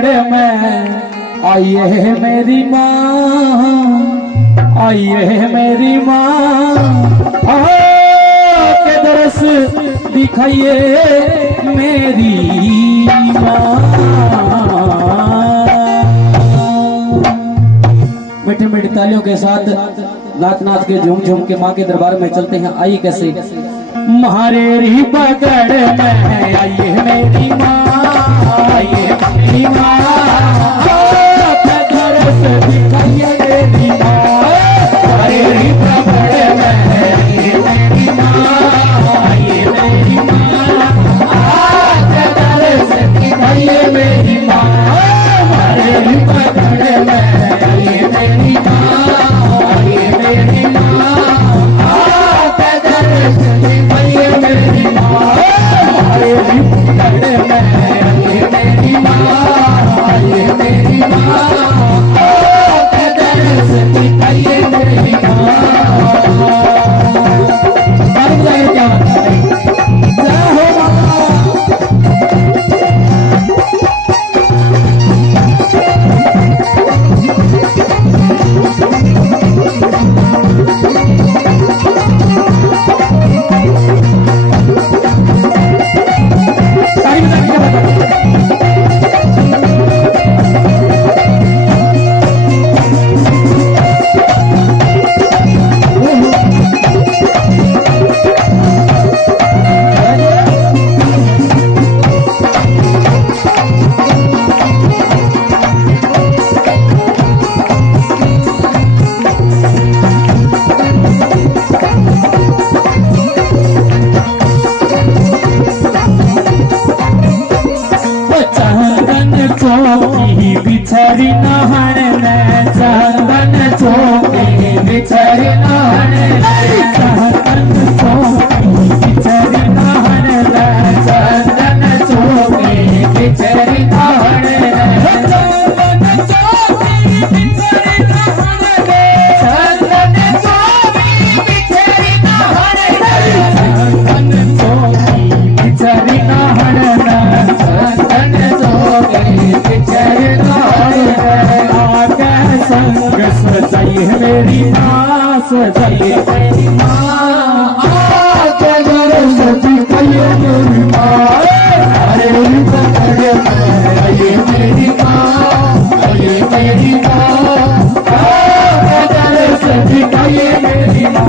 पकड़ में आई है मेरी माँ, आई है मेरी माँ, के दरस दिखाइए मेरी माँ। मीठी मीठी तालियों के साथ नाच नाच के झूम झूम के माँ के दरबार में चलते हैं। आइए कैसे मारेरी पकड़ में आई है मेरी माँ, आई है मेरी माँ, दरस दिखाइए मेरी माँ। मारेरी पकड़ में आई है मेरी माँ, आई है मेरी माँ, दरस दिखाइए मेरी माँ। मारेरी पकड़ में आई है मेरी माँ, आई है मेरी माँ, दरस दिखाइए मेरी माँ। मारेरी पकड़ में आई है मेरी माँ, आई है मेरी माँ, दरस दिखाइए मेरी माँ। क्या बिछड़ी नहन चंदन चौकी बिछड़ी नहन चंदन चौकी बिछड़ी नहन चंदन चौकी बिछड़ी नहन चंदन चौकी बिछड़ी नहन चंदन चौकी बिछड़ी नहन चंदन चौकी बिछड़ी नहन चंदन चौकी बिछड़ी संग सजाइए मेरी माँ, सजाइए मेरी माँ, आके दरस दिखाइए मेरी माँ। मारेरी पकड़ में आई मेरी माँ, आई मेरी माँ, आके दरस दिखाइए मेरी माँ।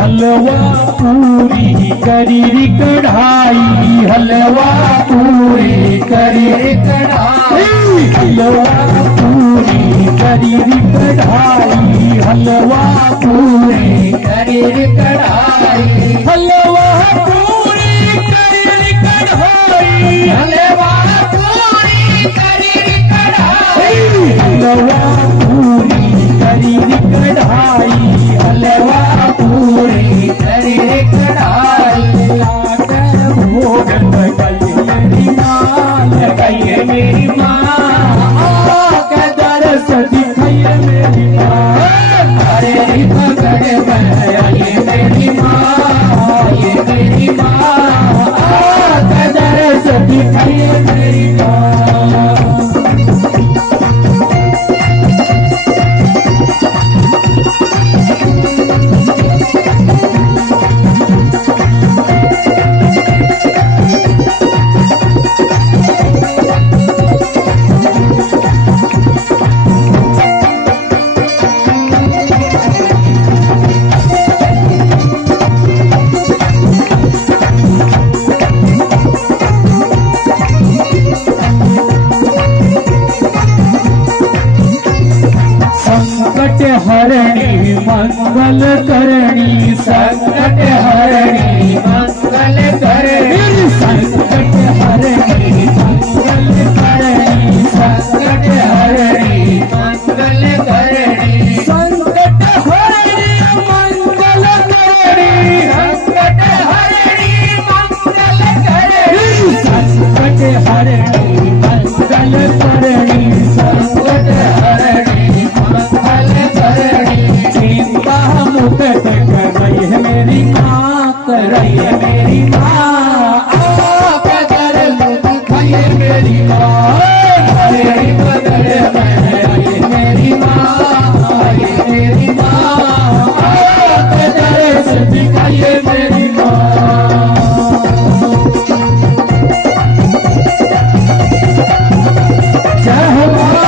हलवा पूरी करी कढ़ाई, हलवा पूरी करी कढ़ाई, हलवा पूरी करी कढ़ाई, हलवा पूरी करी कढ़ाई, हलवा पूरी करी कढ़ाई, हलवा पूरी करी कढ़ाई, हलवा पूरी करी कढ़ाई, हलवा पूरी करी कढ़ाई। लाकर भोग लगाइए मेरी माँ, लगाइए मेरी माँ, आके दरस दिखाइए मेरी माँ। मारेरी पकड़ में आई मेरी माँ, आई मेरी माँ, आके दरस दिखाइए मेरी माँ। हरणी मंगल करणी, संकट हरणी मंगल करणी। हरणी संकट हरणी मंगल करणी संकट हरणी मंगल करणी संकट हरणी मंगल करणी संकट हरणी मंगल करणी संकट हरणी मंगल करणी संकट हरणी मंगल करणी चिंता मुक्त कर रही है मेरी माँ कर रही है मेरी माँ आपका दर्द दिखाइए मेरी माँ मेरी बदल में आइए मेरी माँ आइए मेरी माँ आपका दर्द दिखाइए मेरी माँ जय हो माँ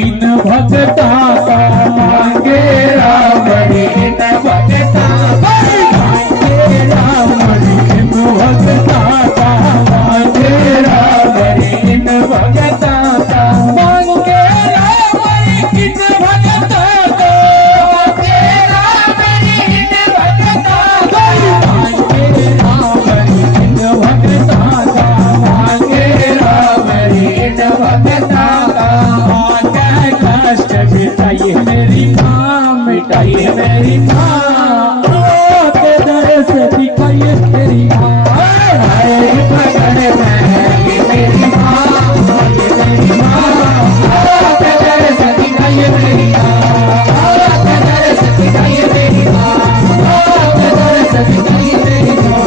इन भगता का मांगे रावणी इन भगता मांगे रावणी इन भगता का मांगे रावणी इन भगता का मांगे रावणी इन भगता का मांगे रावणी इन भगता का मांगे रावणी इन भगता का मांगे रावणी इन भगता का कष्ट मिटाइए मेरी माँ मिटाइए मेरी माँ के दर से दिखाइए मेरी माँ पकड़ में मेरी माँ ये मेरी माँ के दर से दिखाइए मेरी माँ के दर से दिखाइए मेरी माँ के दर से दिखाइए मेरी माँ।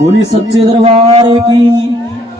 बोली सच्चे दरबार की।